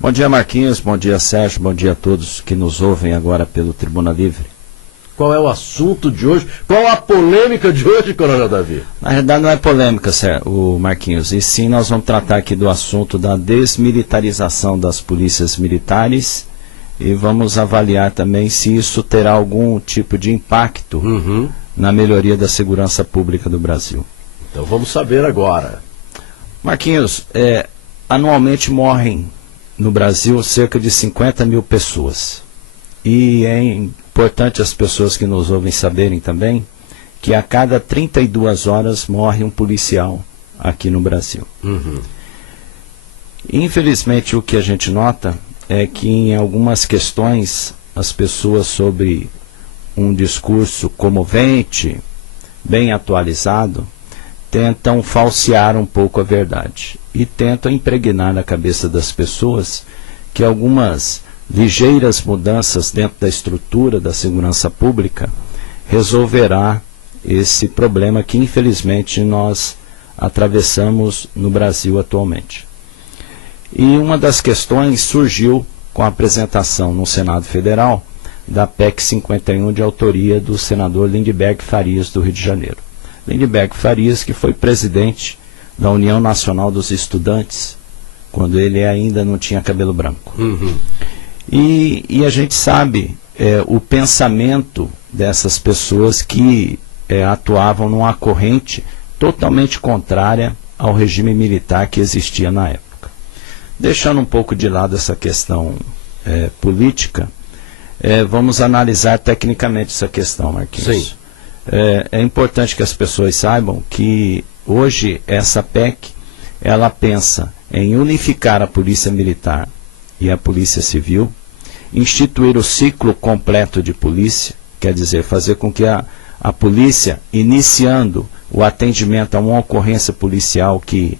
Bom dia, Marquinhos, bom dia, Sérgio, bom dia a todos que nos ouvem agora pelo Tribuna Livre. Qual é o assunto de hoje? Qual a polêmica de hoje, Coronel Davi? Na verdade não é polêmica, o Marquinhos, e sim nós vamos tratar aqui do assunto da desmilitarização das polícias militares e vamos avaliar também se isso terá algum tipo de impacto na melhoria da segurança pública do Brasil. Então vamos saber agora. Marquinhos, anualmente morrem no Brasil cerca de 50 mil pessoas. E é importante as pessoas que nos ouvem saberem também que a cada 32 horas morre um policial aqui no Brasil. Infelizmente, o que a gente nota é que em algumas questões as pessoas, sobre um discurso comovente, bem atualizado, tentam falsear um pouco a verdade e tentam impregnar na cabeça das pessoas que algumas ligeiras mudanças dentro da estrutura da segurança pública resolverá esse problema que infelizmente nós atravessamos no Brasil atualmente. E uma das questões surgiu com a apresentação no Senado Federal da PEC 51 de autoria do senador Lindbergh Farias do Rio de Janeiro. Lindbergh Farias, que foi presidente da União Nacional dos Estudantes, quando ele ainda não tinha cabelo branco. E a gente sabe o pensamento dessas pessoas que atuavam numa corrente totalmente contrária ao regime militar que existia na época. Deixando um pouco de lado essa questão política, vamos analisar tecnicamente essa questão, Marquinhos. Sim. É importante que as pessoas saibam que hoje essa PEC, ela pensa em unificar a Polícia Militar e a Polícia Civil, instituir o ciclo completo de polícia, quer dizer, fazer com que a polícia, iniciando o atendimento a uma ocorrência policial que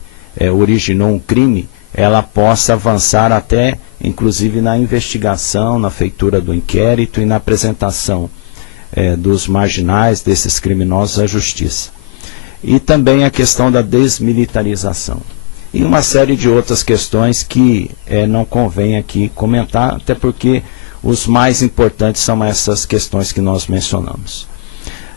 originou um crime, ela possa avançar até, inclusive, na investigação, na feitura do inquérito e na apresentação dos marginais, desses criminosos, à justiça. E também a questão da desmilitarização. E uma série de outras questões que não convém aqui comentar, até porque os mais importantes são essas questões que nós mencionamos.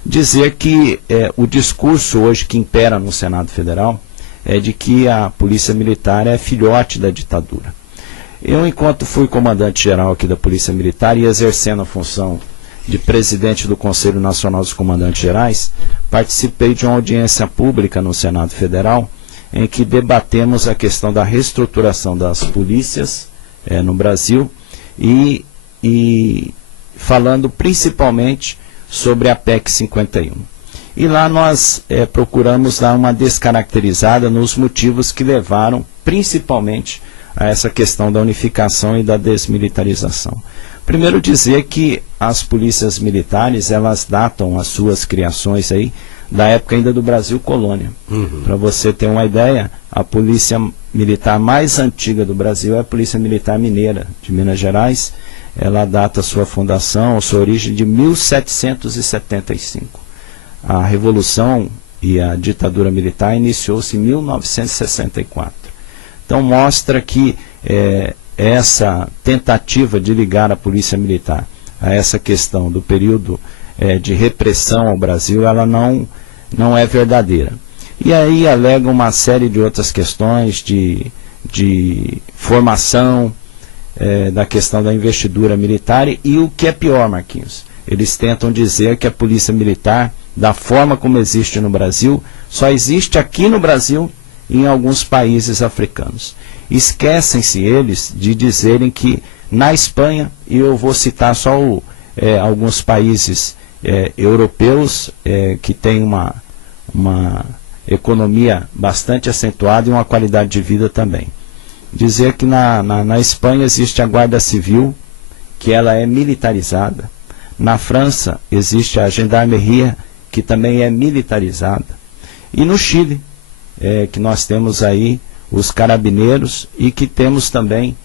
Dizer que o discurso hoje que impera no Senado Federal é de que a Polícia Militar é filhote da ditadura. Eu, enquanto fui comandante-geral aqui da Polícia Militar e exercendo a função de presidente do Conselho Nacional dos Comandantes Gerais, participei de uma audiência pública no Senado Federal em que debatemos a questão da reestruturação das polícias no Brasil e falando principalmente sobre a PEC 51. E lá nós procuramos dar uma descaracterizada nos motivos que levaram principalmente a essa questão da unificação e da desmilitarização. Primeiro, dizer que as polícias militares, elas datam as suas criações aí da época ainda do Brasil colônia. Para você ter uma ideia, a polícia militar mais antiga do Brasil é a Polícia Militar Mineira, de Minas Gerais. Ela data a sua fundação, a sua origem de 1775. A Revolução e a ditadura militar iniciou-se em 1964. Então mostra que essa tentativa de ligar a Polícia Militar a essa questão do período de repressão ao Brasil, ela não é verdadeira. E aí alega uma série de outras questões de formação, da questão da investidura militar e o que é pior, Marquinhos, eles tentam dizer que a Polícia Militar, da forma como existe no Brasil, só existe aqui no Brasil e em alguns países africanos. Esquecem-se eles de dizerem que na Espanha, e eu vou citar só alguns países europeus que têm uma economia bastante acentuada e uma qualidade de vida também. Dizer que na Espanha existe a Guarda Civil, que ela é militarizada. Na França existe a Gendarmeria, que também é militarizada. E no Chile, que nós temos aí os carabineiros e que temos também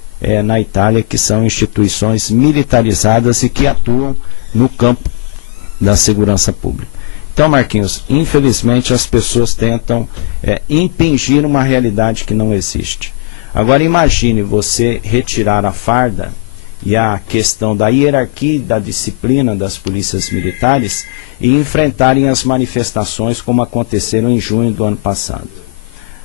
na Itália, que são instituições militarizadas e que atuam no campo da segurança pública. Então, Marquinhos, infelizmente as pessoas tentam impingir uma realidade que não existe. Agora imagine você retirar a farda e a questão da hierarquia e da disciplina das polícias militares e enfrentarem as manifestações como aconteceram em junho do ano passado.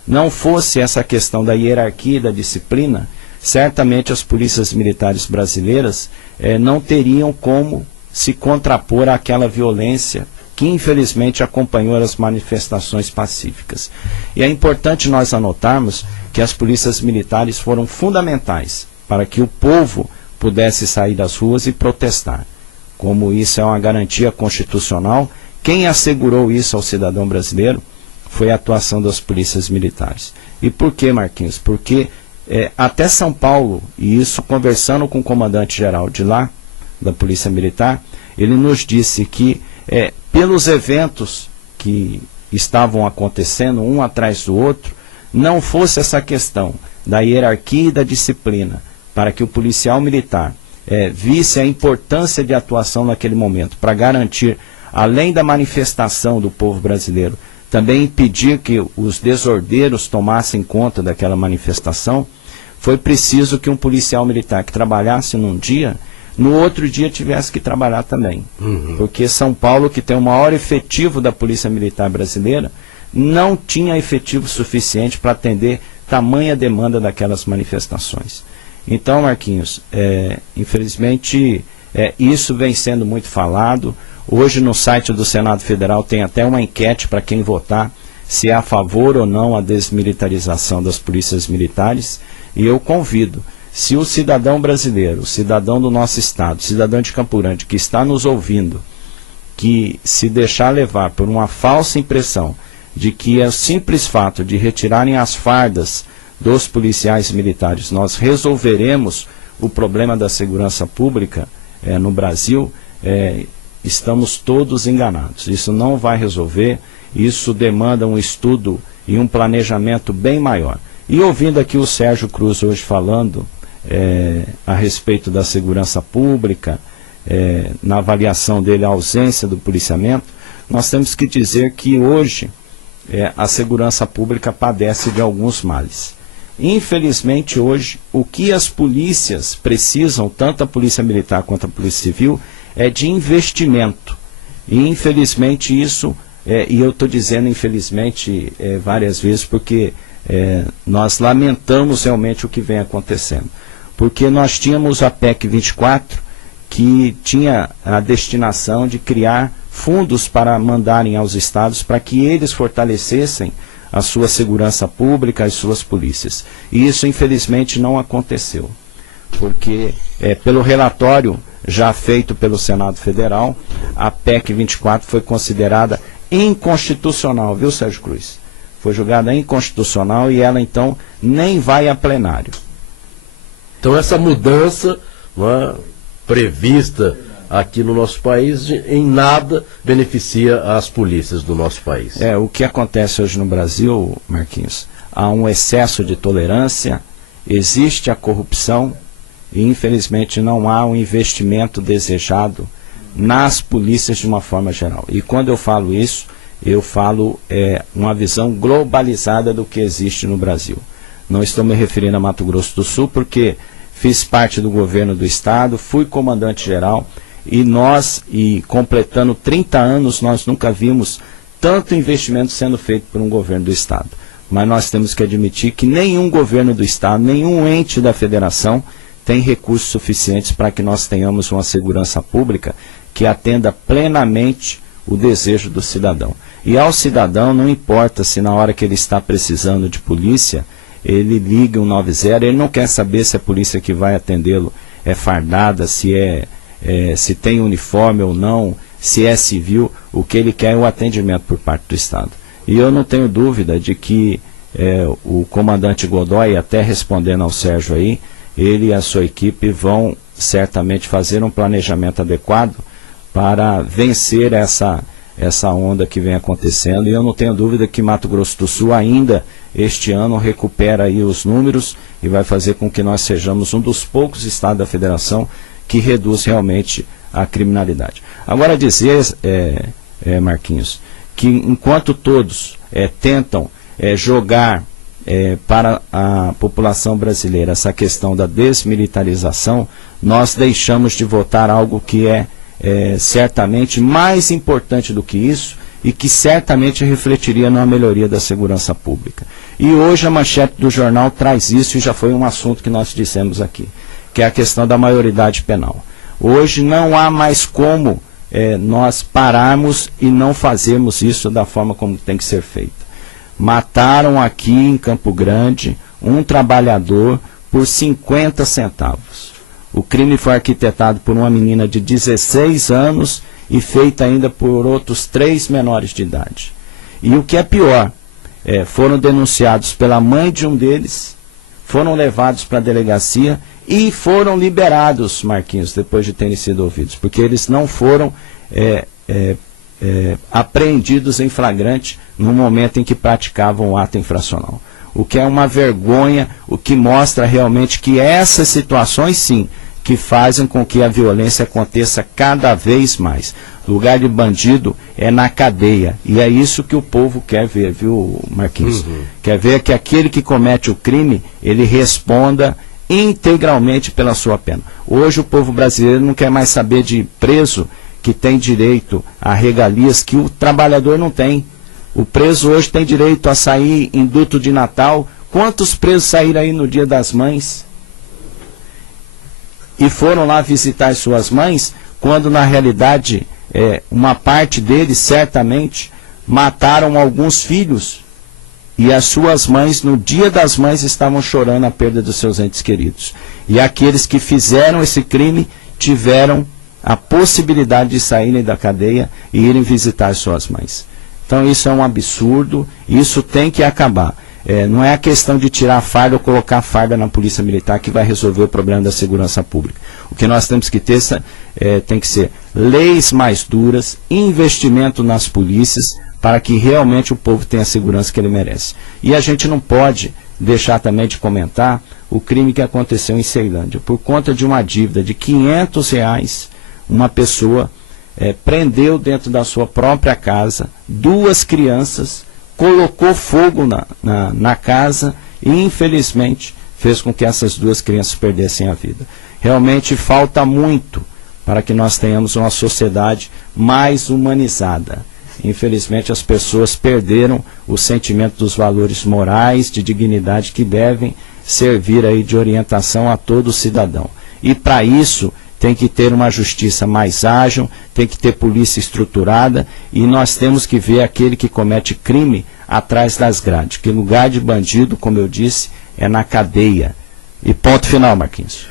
Não fosse essa questão da hierarquia e da disciplina, certamente as polícias militares brasileiras não teriam como se contrapor àquela violência que infelizmente acompanhou as manifestações pacíficas. E é importante nós anotarmos que as polícias militares foram fundamentais para que o povo pudesse sair das ruas e protestar. Como isso é uma garantia constitucional, quem assegurou isso ao cidadão brasileiro foi a atuação das polícias militares. E por que, Marquinhos? Porque até São Paulo, e isso conversando com o comandante-geral de lá, da Polícia Militar, ele nos disse que pelos eventos que estavam acontecendo um atrás do outro, não fosse essa questão da hierarquia e da disciplina, para que o policial militar visse a importância de atuação naquele momento, para garantir, além da manifestação do povo brasileiro, também impedir que os desordeiros tomassem conta daquela manifestação, foi preciso que um policial militar que trabalhasse num dia, no outro dia tivesse que trabalhar também. Porque São Paulo, que tem o maior efetivo da Polícia Militar brasileira, não tinha efetivo suficiente para atender tamanha demanda daquelas manifestações. Então, Marquinhos, infelizmente, isso vem sendo muito falado. Hoje no site do Senado Federal tem até uma enquete para quem votar, se é a favor ou não a desmilitarização das polícias militares. E eu convido, se o cidadão brasileiro, o cidadão do nosso estado, o cidadão de Campo Grande, que está nos ouvindo, que se deixar levar por uma falsa impressão de que é o simples fato de retirarem as fardas dos policiais militares, nós resolveremos o problema da segurança pública no Brasil, estamos todos enganados. Isso não vai resolver, isso demanda um estudo e um planejamento bem maior. E ouvindo aqui o Sérgio Cruz hoje falando a respeito da segurança pública, na avaliação dele a ausência do policiamento, nós temos que dizer que hoje a segurança pública padece de alguns males. Infelizmente hoje, o que as polícias precisam, tanto a polícia militar quanto a polícia civil, é de investimento. E infelizmente isso, e eu estou dizendo infelizmente várias vezes porque nós lamentamos realmente o que vem acontecendo. Porque nós tínhamos a PEC 24, que tinha a destinação de criar fundos para mandarem aos estados para que eles fortalecessem a sua segurança pública, as suas polícias. E isso, infelizmente, não aconteceu. Porque, pelo relatório já feito pelo Senado Federal, a PEC 24 foi considerada inconstitucional, viu, Sérgio Cruz? Foi julgada inconstitucional e ela, então, nem vai a plenário. Então, essa mudança prevista aqui no nosso país, em nada beneficia as polícias do nosso país. O que acontece hoje no Brasil, Marquinhos, há um excesso de tolerância, existe a corrupção e infelizmente não há um investimento desejado nas polícias de uma forma geral. E quando eu falo isso, eu falo uma visão globalizada do que existe no Brasil. Não estou me referindo a Mato Grosso do Sul, porque fiz parte do governo do estado, fui comandante-geral, e completando 30 anos, nós nunca vimos tanto investimento sendo feito por um governo do estado. Mas nós temos que admitir que nenhum governo do estado, nenhum ente da federação tem recursos suficientes para que nós tenhamos uma segurança pública que atenda plenamente o desejo do cidadão. E ao cidadão não importa se na hora que ele está precisando de polícia, ele liga 190, ele não quer saber se a polícia que vai atendê-lo é fardada, se tem uniforme ou não, se é civil. O que ele quer é o atendimento por parte do Estado. E eu não tenho dúvida de que o comandante Godoy, até respondendo ao Sérgio aí, ele e a sua equipe vão certamente fazer um planejamento adequado para vencer essa onda que vem acontecendo. E eu não tenho dúvida que Mato Grosso do Sul ainda este ano recupera aí os números e vai fazer com que nós sejamos um dos poucos estados da federação que reduz realmente a criminalidade. Agora dizer, Marquinhos, que enquanto todos tentam jogar para a população brasileira essa questão da desmilitarização, nós deixamos de votar algo que é certamente mais importante do que isso e que certamente refletiria numa melhoria da segurança pública. E hoje a manchete do jornal traz isso, e já foi um assunto que nós dissemos aqui, que é a questão da maioridade penal. Hoje não há mais como nós pararmos e não fazermos isso da forma como tem que ser feita. Mataram aqui em Campo Grande um trabalhador por 50 centavos. O crime foi arquitetado por uma menina de 16 anos e feito ainda por outros 3 menores de idade. E o que é pior, foram denunciados pela mãe de um deles, foram levados para a delegacia e foram liberados, Marquinhos, depois de terem sido ouvidos, porque eles não foram apreendidos em flagrante no momento em que praticavam o ato infracional. O que é uma vergonha, o que mostra realmente que essas situações, sim, que fazem com que a violência aconteça cada vez mais. Lugar de bandido é na cadeia. E é isso que o povo quer ver, viu, Marquinhos? Quer ver que aquele que comete o crime, ele responda integralmente pela sua pena. Hoje o povo brasileiro não quer mais saber de preso que tem direito a regalias que o trabalhador não tem. O preso hoje tem direito a sair em duto de Natal. Quantos presos saíram aí no Dia das Mães? E foram lá visitar suas mães, quando na realidade uma parte deles certamente mataram alguns filhos. E as suas mães, no Dia das Mães, estavam chorando a perda dos seus entes queridos. E aqueles que fizeram esse crime tiveram a possibilidade de saírem da cadeia e irem visitar suas mães. Então isso é um absurdo, isso tem que acabar. Não é a questão de tirar farda ou colocar farda na polícia militar que vai resolver o problema da segurança pública. O que nós temos que ter tem que ser leis mais duras, investimento nas polícias, para que realmente o povo tenha a segurança que ele merece. E a gente não pode deixar também de comentar o crime que aconteceu em Ceilândia. Por conta de uma dívida de R$500, uma pessoa prendeu dentro da sua própria casa 2 crianças, colocou fogo na casa e infelizmente fez com que essas 2 crianças perdessem a vida. Realmente falta muito para que nós tenhamos uma sociedade mais humanizada. Infelizmente as pessoas perderam o sentimento dos valores morais, de dignidade que devem servir aí de orientação a todo cidadão. E para isso tem que ter uma justiça mais ágil, tem que ter polícia estruturada e nós temos que ver aquele que comete crime atrás das grades. Que lugar de bandido, como eu disse, é na cadeia. E ponto final, Marquinhos.